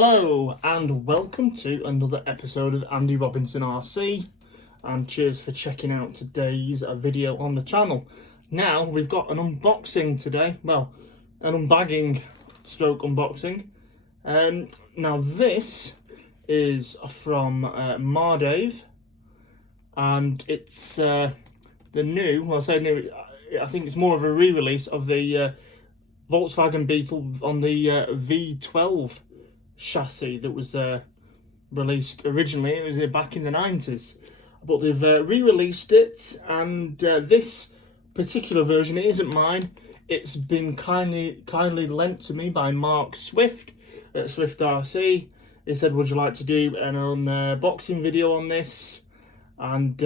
Hello and welcome to another episode of Andy Robinson RC, and cheers for checking out today's video on the channel. Now we've got an unboxing today, well, an unbagging stroke unboxing. Now this is from Mardave, and it's the new, well I say new, I think it's more of a re-release of the Volkswagen Beetle on the V12 chassis that was released originally. It was back in the 90s, but they've re-released it, and this particular version, it isn't mine. It's been kindly lent to me by Mark Swift at Swift RC. He said, would you like to do an unboxing video on this and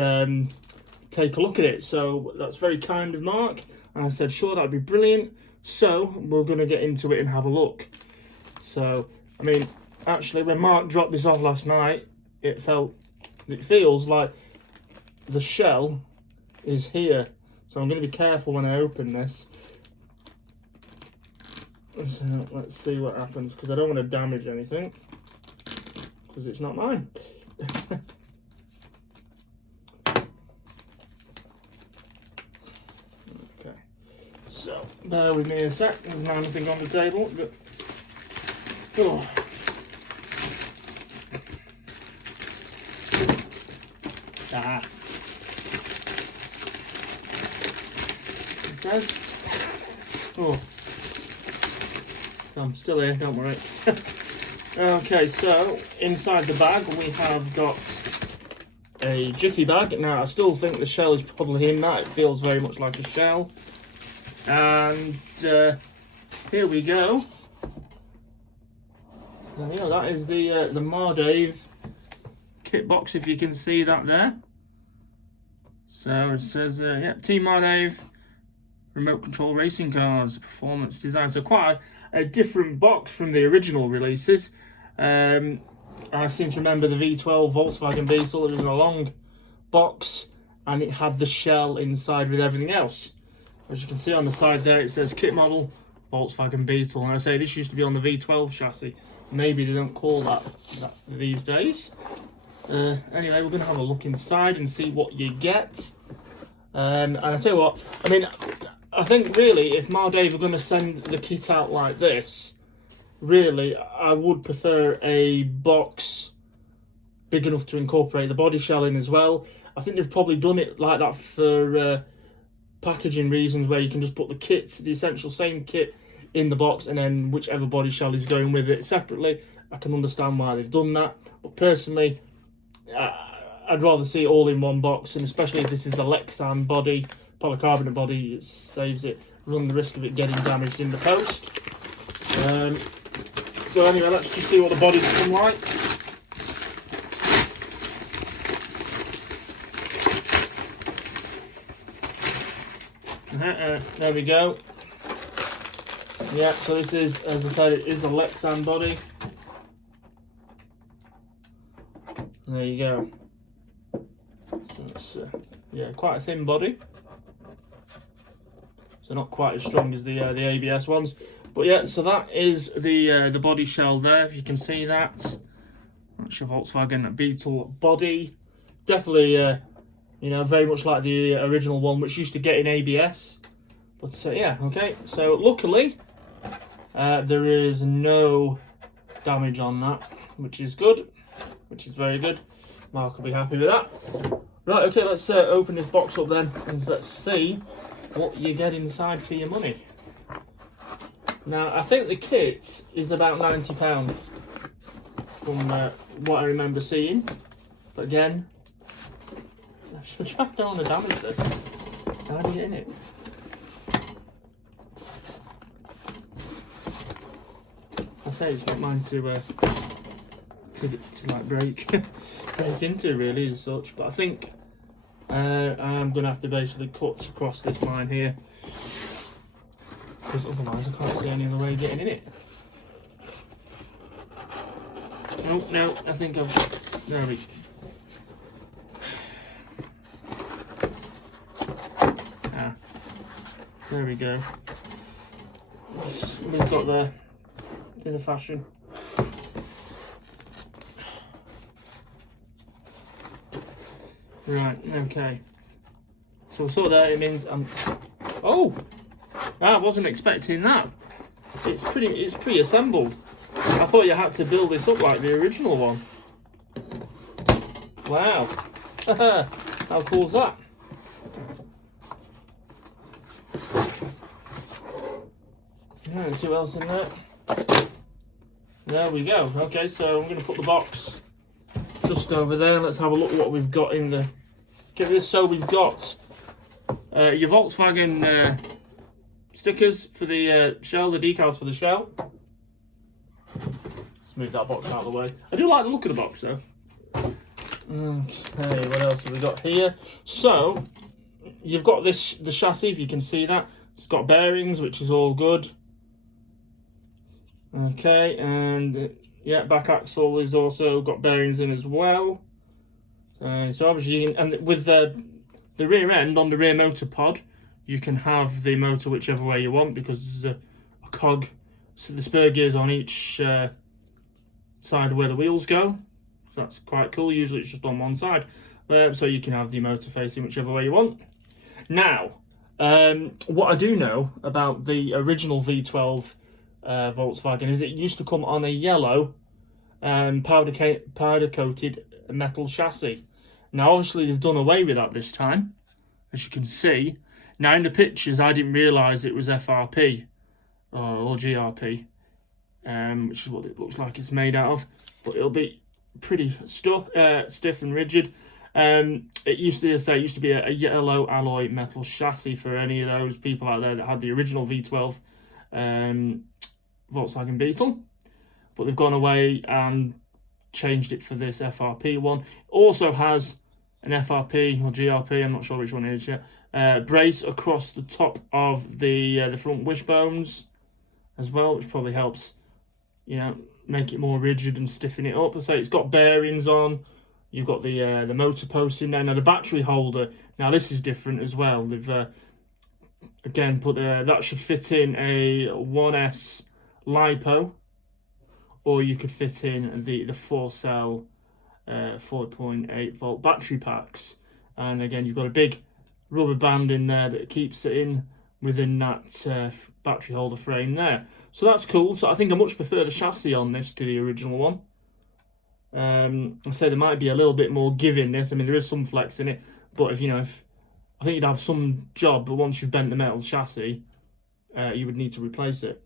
take a look at it? So that's very kind of Mark, and I said sure, that'd be brilliant. So we're going to get into it and have a look. So I mean, actually, when Mark dropped this off last night, it feels like the shell is here. So I'm going to be careful when I open this. So let's see what happens, because I don't want to damage anything, because it's not mine. Okay, so bear with me a sec. There's nothing on the table, but oh. Ah. It says, oh, so I'm still here, don't worry. Okay, so inside the bag we have got a jiffy bag. Now I still think the shell is probably in that. It feels very much like a shell. And here we go. So, yeah, that is the Mardave kit box, if you can see that there. So it says, yeah, Team Mardave, remote control racing cars, performance design. So quite a different box from the original releases. I seem to remember the V12 Volkswagen Beetle. It was in a long box, and it had the shell inside with everything else. As you can see on the side there, it says kit model Volkswagen Beetle. And I say this used to be on the V12 chassis. Maybe they don't call that these days. Anyway, we're going to have a look inside and see what you get. And I tell you what, I mean, I think really if Mardave are going to send the kit out like this, really I would prefer a box big enough to incorporate the body shell in as well. I think they've probably done it like that for packaging reasons, where you can just put the kit, the essential same kit, in the box, and then whichever body shell is going with it separately. I can understand why they've done that, but personally I'd rather see it all in one box, and especially if this is the Lexan body, polycarbonate body, it saves it, run the risk of it getting damaged in the post. So anyway, let's just see what the bodies come like. There we go. Yeah, so this is, as I said, it is a Lexan body. There you go. So it's, yeah, quite a thin body. So not quite as strong as the ABS ones. But yeah, so that is the body shell there, if you can see that. That's your Volkswagen Beetle body. Definitely, you know, very much like the original one, which used to get in ABS. But yeah, okay. So luckily, there is no damage on that, which is good, which is very good. Mark will be happy with that. Right, okay, let's open this box up then, and let's see what you get inside for your money. Now, I think the kit is about £90 from what I remember seeing. But again, I should track down the damage then. How do you get in it? I say it's not mine to like break into really as such, but I think I'm gonna have to basically cut across this line here, because otherwise I can't see any other way of getting in it. No, I think I've, there we go. There we go. We've got the in a fashion. Right, okay. So sort of there, it means I'm... Oh! I wasn't expecting that. It's pre-assembled. I thought you had to build this up like the original one. Wow. How cool is that? Yeah, let's see what else in there. There we go. Okay, so I'm going to put the box just over there. Let's have a look at what we've got in the... Get this. So we've got your Volkswagen stickers for the shell, the decals for the shell. Let's move that box out of the way. I do like the look of the box though. Okay, what else have we got here? So you've got the chassis, if you can see that. It's got bearings, which is all good. Okay, and yeah, back axle is also got bearings in as well. So obviously, and with the rear end on the rear motor pod, you can have the motor whichever way you want, because there's a cog, so the spur gears on each side where the wheels go. So that's quite cool. Usually it's just on one side, so you can have the motor facing whichever way you want. Now, what I do know about the original V12 Volkswagen is it used to come on a yellow powder coated metal chassis. Now obviously they've done away with that this time, as you can see. Now in the pictures I didn't realise it was FRP or GRP, which is what it looks like it's made out of, but it'll be pretty stiff and rigid. It used to be a yellow alloy metal chassis for any of those people out there that had the original V12 Volkswagen Beetle, but they've gone away and changed it for this FRP one. It also has an FRP or GRP, I'm not sure which one it is yet, brace across the top of the front wishbones as well, which probably helps, you know, make it more rigid and stiffen it up. I say it's got bearings on. You've got the motor post in there. Now the battery holder, now this is different as well. They've again put that should fit in a 1S LiPo, or you could fit in the 4-cell 4.8 volt battery packs. And again, you've got a big rubber band in there that keeps it in within that battery holder frame there. So that's cool. So I think I much prefer the chassis on this to the original one. I say there might be a little bit more give in this. I mean, there is some flex in it, but if I think you'd have some job, but once you've bent the metal chassis, you would need to replace it.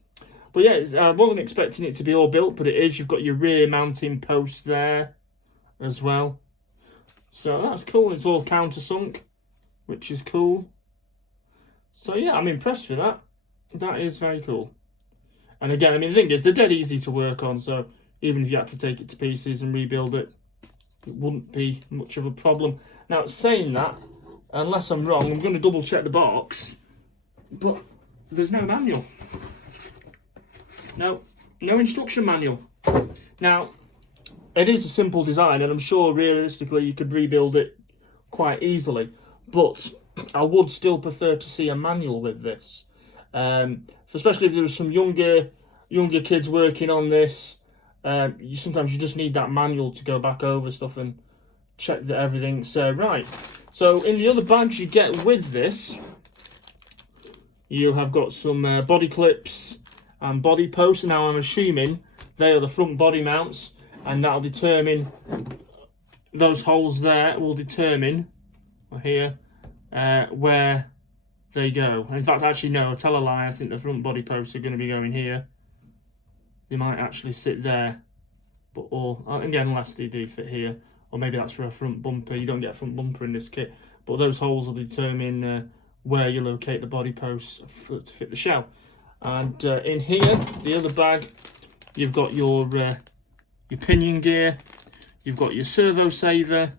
But yeah, I wasn't expecting it to be all built, but it is. You've got your rear mounting post there as well. So that's cool. It's all countersunk, which is cool. So yeah, I'm impressed with that. That is very cool. And again, I mean, the thing is, they're dead easy to work on, so even if you had to take it to pieces and rebuild it, it wouldn't be much of a problem. Now, saying that, unless I'm wrong, I'm going to double check the box, but there's no manual. No instruction manual. Now, it is a simple design, and I'm sure realistically you could rebuild it quite easily, but I would still prefer to see a manual with this. Especially if there was some younger kids working on this, sometimes you just need that manual to go back over stuff and check that everything's right. So in the other bags you get with this, you have got some body clips and body posts. Now I'm assuming they are the front body mounts, and that'll determine, those holes there will determine, here, where they go. In fact, actually no, I'll tell a lie, I think the front body posts are going to be going here. They might actually sit there, but again, unless they do fit here, or maybe that's for a front bumper. You don't get a front bumper in this kit, but those holes will determine where you locate the body posts to fit the shell. And in here, the other bag, you've got your pinion gear, you've got your servo saver,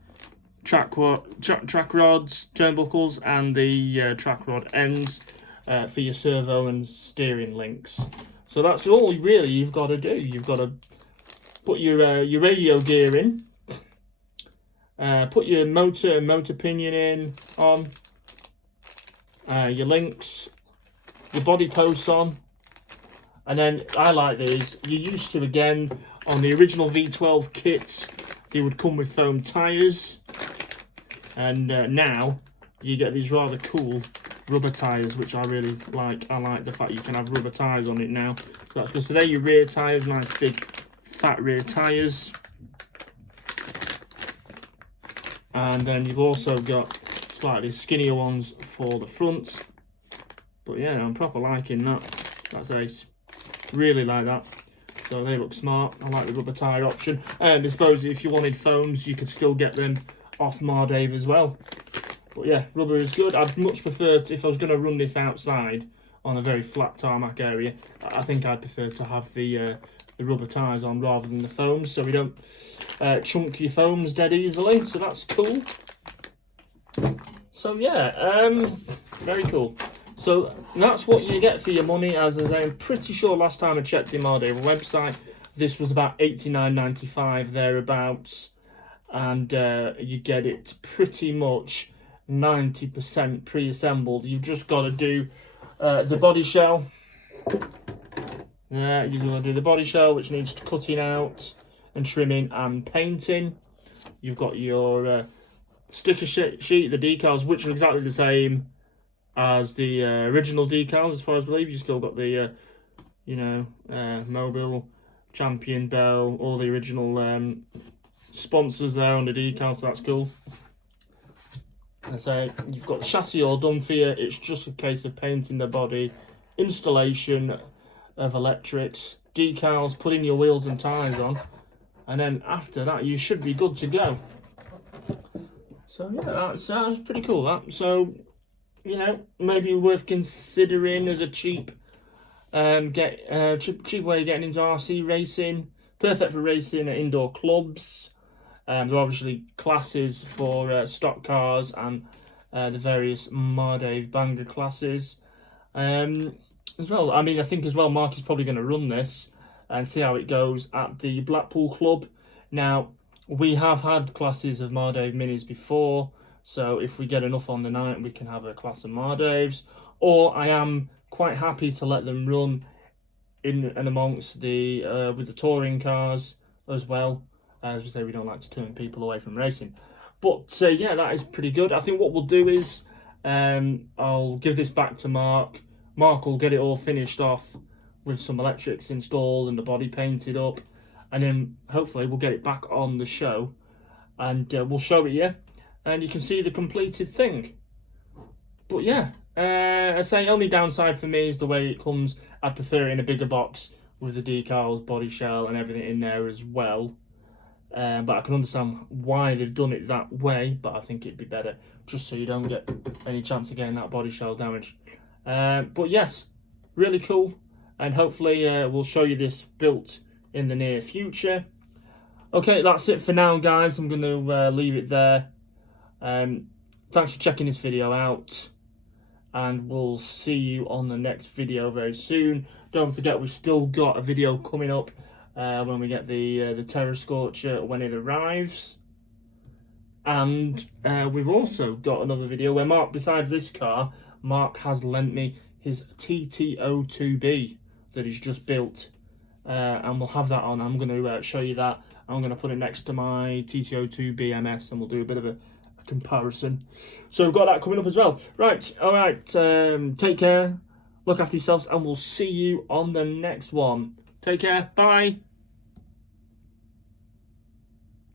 track rods, turnbuckles, and the track rod ends for your servo and steering links. So that's all really you've got to do. You've got to put your radio gear in, put your motor and motor pinion on, your links, your body posts on, and then I like these. You used to, again, on the original V12 kits, they would come with foam tyres. And now you get these rather cool rubber tyres, which I really like. I like the fact you can have rubber tyres on it now. So that's good. So they're your rear tyres, nice big fat rear tyres. And then you've also got slightly skinnier ones for the front. But yeah, I'm proper liking that. That's ace. Really like that. So they look smart. I like the rubber tyre option. And I suppose if you wanted foams, you could still get them off Mardave as well. But yeah, rubber is good. I'd much prefer, if I was going to run this outside on a very flat tarmac area, I think I'd prefer to have the rubber tyres on rather than the foams, so we don't chunk your foams dead easily. So that's cool. So yeah, very cool. So that's what you get for your money. As I'm pretty sure last time I checked the Mardave website, this was about $89.95 thereabouts, and you get it pretty much 90% pre-assembled. You've just got to do the body shell. Yeah, you've got to do the body shell, which needs cutting out and trimming and painting. You've got your sticker sheet, the decals, which are exactly the same as the original decals, as far as I believe. You've still got the, Mobile, Champion, Bell, all the original sponsors there on the decals, so that's cool. I say you've got the chassis all done for you. It's just a case of painting the body, installation of electrics, decals, putting your wheels and tyres on, and then after that you should be good to go. So yeah, that's pretty cool, that. So, maybe worth considering as a cheap cheap way of getting into RC racing. Perfect for racing at indoor clubs. There are obviously classes for stock cars and the various Mardave banger classes as well. I mean, I think as well Mark is probably going to run this and see how it goes at the Blackpool Club. Now, we have had classes of Mardave minis before, so if we get enough on the night, we can have a class of Mardaves. Or I am quite happy to let them run in and amongst the with the touring cars as well. As we say, we don't like to turn people away from racing. But yeah, that is pretty good. I think what we'll do is I'll give this back to Mark. Mark will get it all finished off with some electrics installed and the body painted up. And then hopefully we'll get it back on the show. And we'll show it you. And you can see the completed thing. But yeah, I say only downside for me is the way it comes. I'd prefer it in a bigger box with the decals, body shell and everything in there as well. But I can understand why they've done it that way, but I think it'd be better just so you don't get any chance of getting that body shell damage. But yes, really cool, and hopefully we'll show you this built in the near future. Okay, that's it for now, guys. I'm going to leave it there. Thanks for checking this video out, and we'll see you on the next video very soon. Don't forget, we've still got a video coming up when we get the Terror Scorcher when it arrives. And we've also got another video where Mark, besides this car, Mark has lent me his TT02B that he's just built. And we'll have that on. I'm going to show you that. I'm going to put it next to my TT02B MS and we'll do a bit of a comparison. So we've got that coming up as well. Right, alright, take care, look after yourselves, and we'll see you on the next one. Take care, bye.